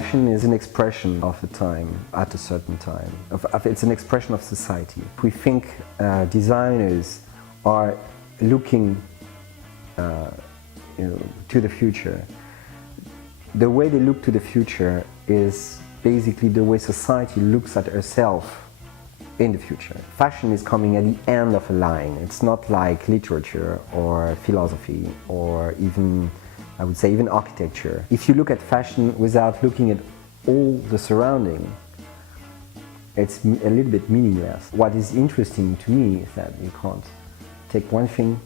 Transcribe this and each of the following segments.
Fashion is an expression of a time, at a certain time. It's an expression of society. We think designers are looking to the future. The way they look to the future is basically the way society looks at herself in the future. Fashion is coming at the end of a line. It's not like literature or philosophy or even, I would say, even architecture. If you look at fashion without looking at all the surrounding, it's a little bit meaningless. What is interesting to me is that you can't take one thing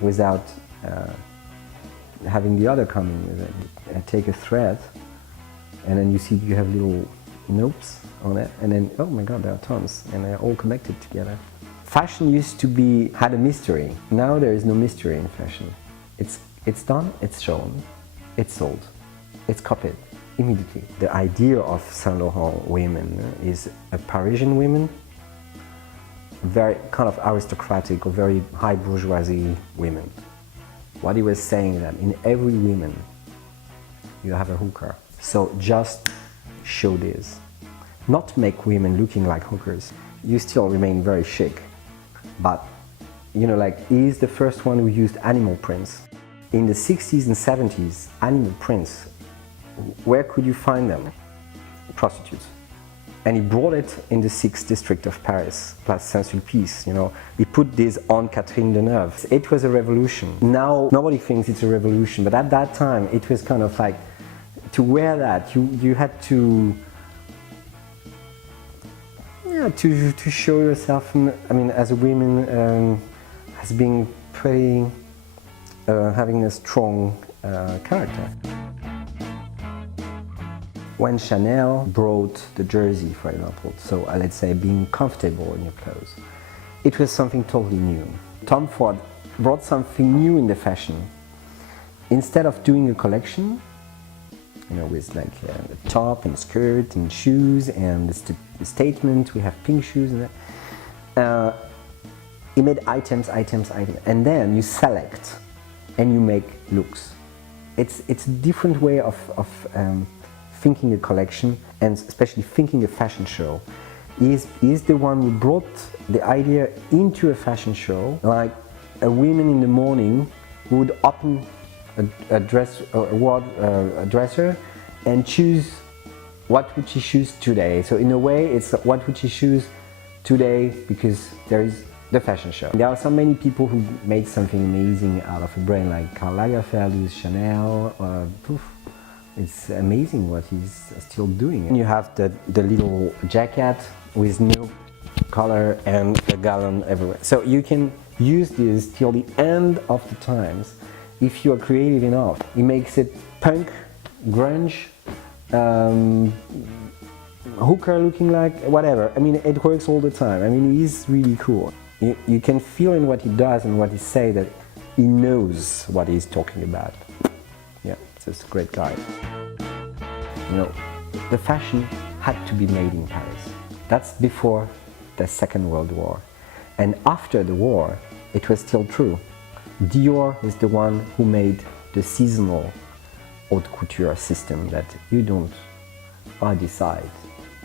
without having the other coming with it. Take a thread and then you see you have little notes on it, and then, oh my god, there are tons, and they're all connected together. Fashion used to had a mystery. Now there is no mystery in fashion. It's done, it's shown, it's sold, it's copied immediately. The idea of Saint Laurent women is a Parisian women, very kind of aristocratic or very high bourgeoisie women. What he was saying that in every woman you have a hooker. So just show this. Not make women looking like hookers. You still remain very chic, but like he's the first one who used animal prints. In the 60s and 70s, animal prints, where could you find them? Prostitutes. And he brought it in the 6th district of Paris, Place Saint-Sulpice, He put this on Catherine Deneuve. It was a revolution. Now, nobody thinks it's a revolution, but at that time, it was kind of like, to wear that, you had to show yourself, as a woman, as being pretty, having a strong character. When Chanel brought the jersey, for example, so let's say being comfortable in your clothes, it was something totally new. Tom Ford brought something new in the fashion. Instead of doing a collection, with like a top and a skirt and shoes and the statement, we have pink shoes and that. He made items, and then you select and you make looks. It's a different way of thinking a collection, and especially thinking a fashion show. He's the one who brought the idea into a fashion show, like a woman in the morning would open a dresser and choose what would she choose today. So in a way, it's what would she choose today, because there is the fashion show. There are so many people who made something amazing out of a brand, like Karl Lagerfeld with Chanel. It's amazing what he's still doing. And you have the little jacket with no color and a gallon everywhere. So you can use this till the end of the times if you are creative enough. He makes it punk, grunge, hooker looking like, whatever. It works all the time. He's really cool. You can feel in what he does and what he says that he knows what he's talking about. Yeah, it's just a great guy. The fashion had to be made in Paris. That's before the Second World War. And after the war, it was still true. Dior is the one who made the seasonal haute couture system that you don't decide.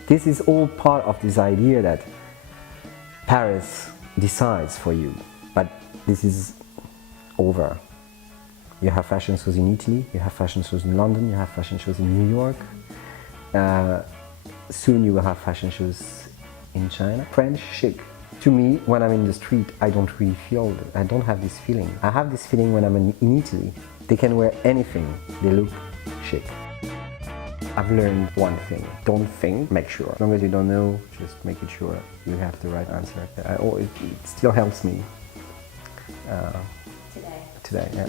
This is all part of this idea that Paris decides for you, but this is over. You have fashion shows in Italy, you have fashion shows in London, you have fashion shows in New York. Soon you will have fashion shows in China. French chic. To me, when I'm in the street, I don't have this feeling. I have this feeling when I'm in Italy. They can wear anything, they look chic. I've learned one thing: don't think, make sure. As long as you don't know, just make it sure you have the right answer. It still helps me. Today, yeah.